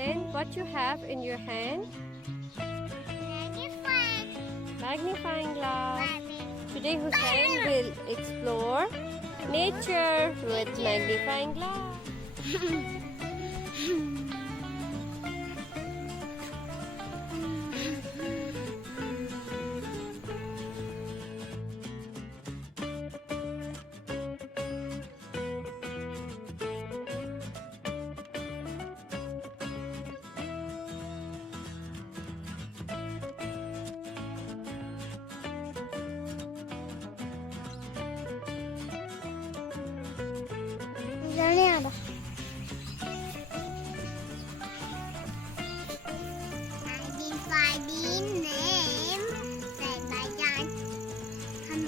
Hussein, what you have in your hand? Magnifying glass. Today Hussein will explore nature with magnifying glass.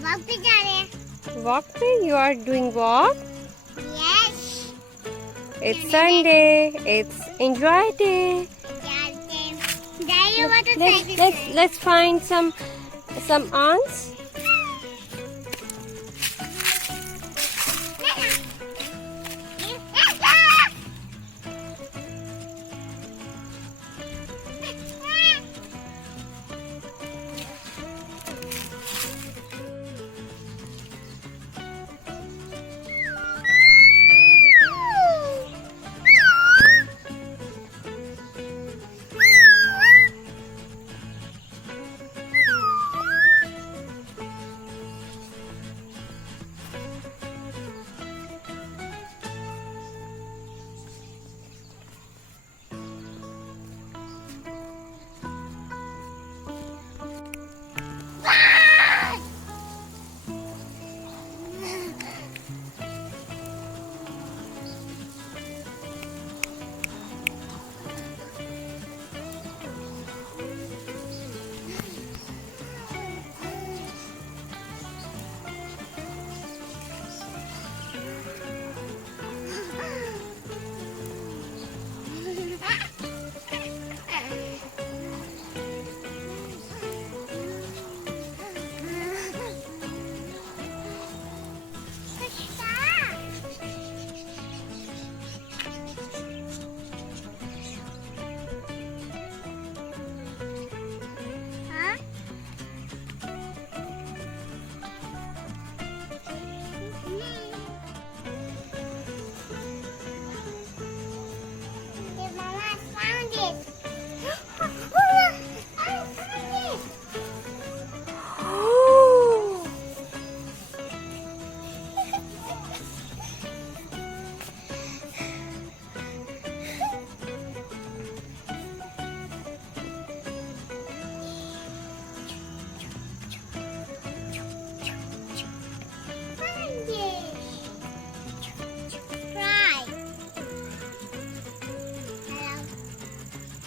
Walk पे जा रहे हैं। Walk पे? You are doing walk? Yes. It's Sunday. It's enjoy day. Daddy, what to Let's find some ants.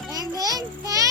And then